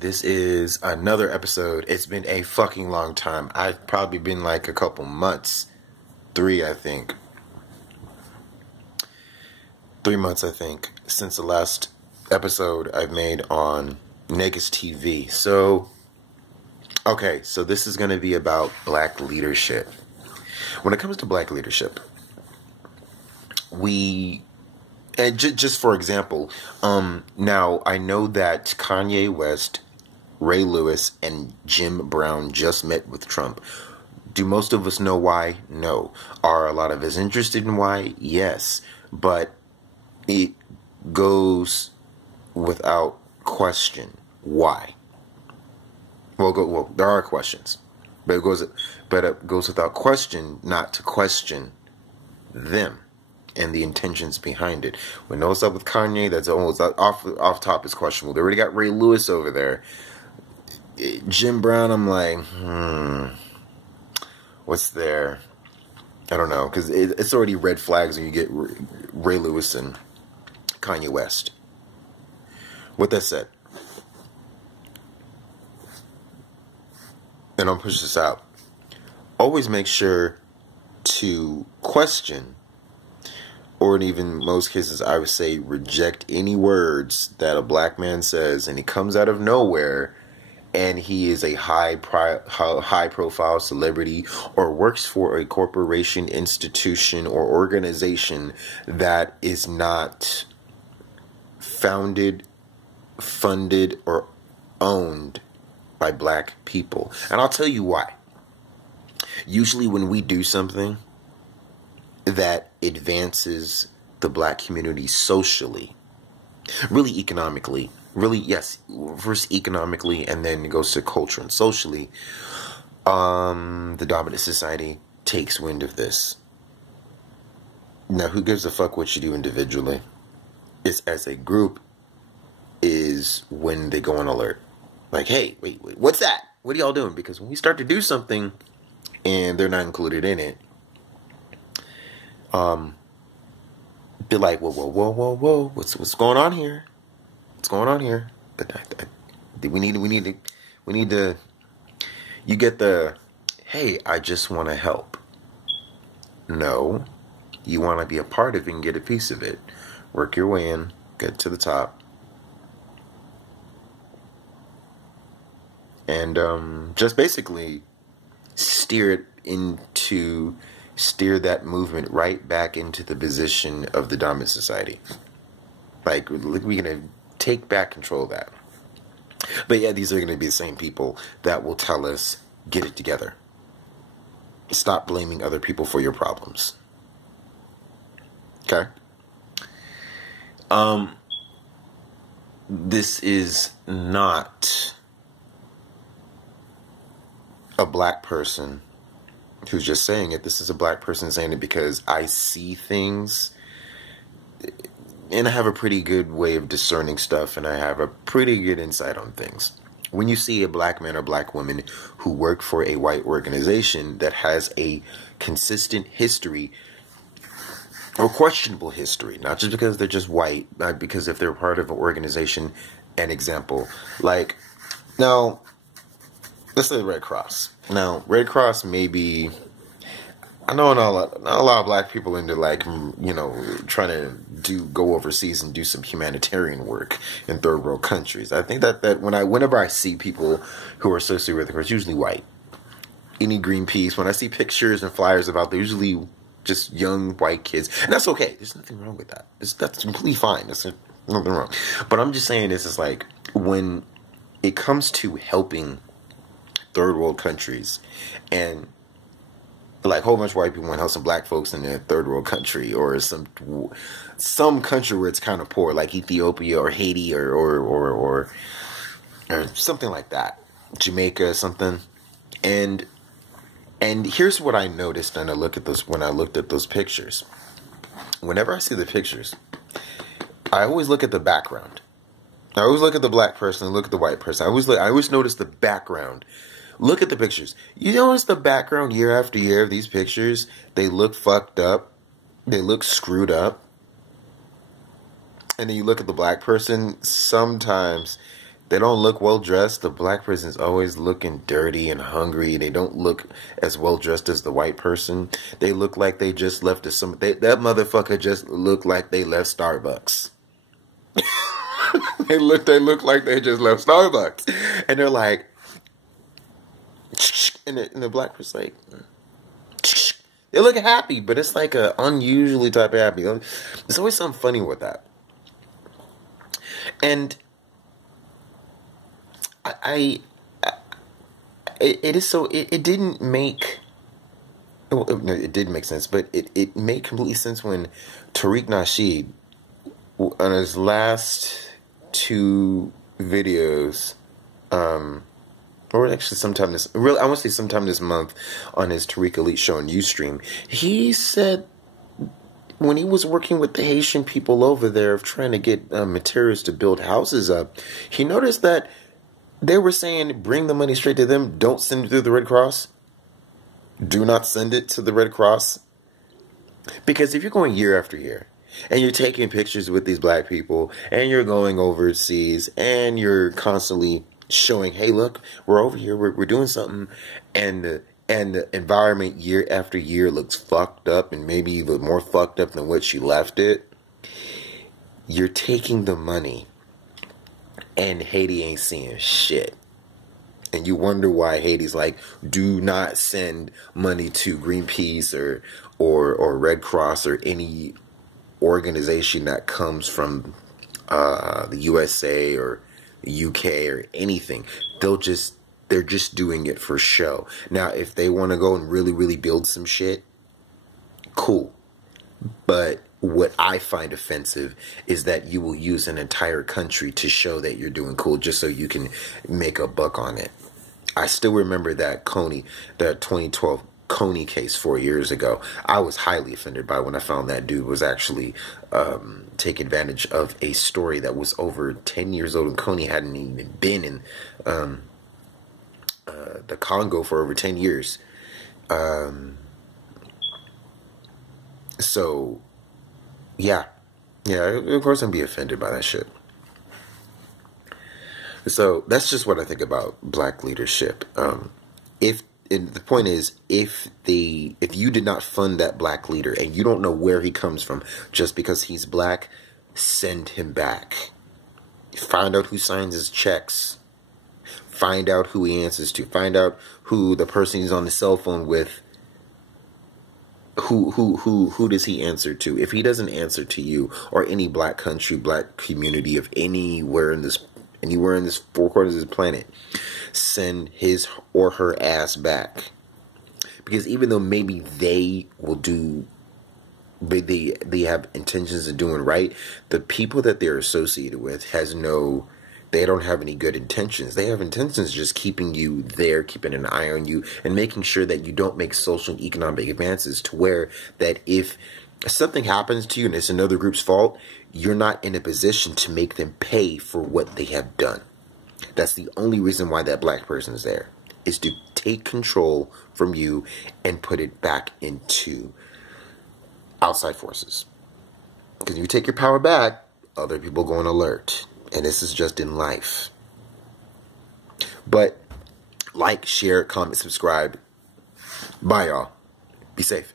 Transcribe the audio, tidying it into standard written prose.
This is another episode. It's been a fucking long time. I've probably been like a couple months. 3, I think. 3 months, I think, since the last episode I've made on Negus TV. So this is going to be about black leadership. When it comes to black leadership, just for example, now I know that Kanye West, Ray Lewis, and Jim Brown just met with Trump. Do most of us know why? No. Are a lot of us interested in why? Yes. But it goes without question. Why? Well, there are questions, but it goes without question not to question them and the intentions behind it. We know what's up with Kanye. That's almost off top is questionable. They already got Ray Lewis over there. Jim Brown, I'm like, what's there? I don't know, because it's already red flags when you get Ray Lewis and Kanye West. With that said, and I'll push this out. Always make sure to question, or in even most cases, I would say reject any words that a black man says, and he comes out of nowhere, and he is a high profile celebrity or works for a corporation, institution, or organization that is not founded, funded, or owned by black people. And I'll tell you why. Usually when we do something that advances the black community socially, really economically, first economically and then it goes to culture and socially, the dominant society takes wind of this. Now, who gives a fuck what you do individually? It's as a group is when they go on alert. Like, hey, wait, what's that? What are y'all doing? Because when we start to do something and they're not included in it, be like, whoa, what's going on here? What's going on here? But we need to. You get the, hey, I just want to help. No, you want to be a part of it and get a piece of it. Work your way in, get to the top. And just basically steer that movement right back into the position of the dominant society. Like, we're going to take back control of that. But yeah, these are going to be the same people that will tell us, get it together. Stop blaming other people for your problems. Okay? This is not a black person who's just saying it. This is a black person saying it because I see things and I have a pretty good way of discerning stuff, and I have a pretty good insight on things. When you see a black man or black woman who work for a white organization that has a consistent history or questionable history, not just because they're just white, not because if they're part of an organization, an example, like, now, let's say the Red Cross. Now, Red Cross may be, I know not a lot of black people into, like, trying to go overseas and do some humanitarian work in third world countries. I think that whenever I see people who are associated with it, it's usually white. Any Greenpeace, when I see pictures and flyers about, they're usually just young white kids, and that's okay. There's nothing wrong with that. That's completely fine. There's nothing wrong. But I'm just saying, this is like, when it comes to helping third world countries, and like a whole bunch of white people want to help some black folks in a third world country, or some country where it's kind of poor, like Ethiopia or Haiti or something like that, Jamaica, something. And here's what I noticed when I looked at those pictures. Whenever I see the pictures, I always look at the background. I always look at the black person and look at the white person. I always notice the background. Look at the pictures. You notice the background year after year of these pictures? They look fucked up. They look screwed up. And then you look at the black person, sometimes They don't look well dressed. The black person's always looking dirty and hungry. They don't look as well dressed as the white person. They look like they just left that motherfucker just looked like they left Starbucks. They look like they just left Starbucks. And they're like, and the black person's like, they look happy, but it's like a unusually type of happy. There's always something funny with that. And it is so, it didn't make, well, no, it did make sense, but it made complete sense when Tariq Nasheed, on his last 2 videos, or actually sometime this, really, I want to say sometime this month, on his Tariq Elite show on Ustream, he said when he was working with the Haitian people over there of trying to get materials to build houses up, he noticed that they were saying, bring the money straight to them. Don't send it through the Red Cross. Do not send it to the Red Cross. Because if you're going year after year, and you're taking pictures with these black people, and you're going overseas, and you're constantly showing, hey, look, we're over here, we're doing something, and the environment year after year looks fucked up, and maybe even more fucked up than what you left it, you're taking the money, and Haiti ain't seeing shit. And you wonder why Haiti's like, do not send money to Greenpeace or Red Cross or any organization that comes from the USA or the UK or anything. They're just doing it for show. Now, if they want to go and really, really build some shit, cool. But what I find offensive is that you will use an entire country to show that you're doing cool just so you can make a buck on it. I still remember that 2012 Coney case 4 years ago. I was highly offended by when I found that dude was actually taking advantage of a story that was over 10 years old, and Coney hadn't even been in the Congo for over 10 years. So, yeah, of course I'm be offended by that shit. So that's just what I think about black leadership. And the point is, if you did not fund that black leader and you don't know where he comes from just because he's black, send him back. Find out who signs his checks. Find out who he answers to. Find out who the person he's on the cell phone with. Who does he answer to? If he doesn't answer to you or any black country, black community of anywhere in this 4 quarters of the planet, send his or her ass back. Because even though maybe they will do, they have intentions of doing right, the people that they're associated with they don't have any good intentions. They have intentions just keeping you there, keeping an eye on you, and making sure that you don't make social and economic advances to where that if something happens to you and it's another group's fault, you're not in a position to make them pay for what they have done. That's the only reason why that black person is there, is to take control from you and put it back into outside forces. Because if you take your power back, other people go on alert. And this is just in life. But like, share, comment, subscribe. Bye, y'all. Be safe.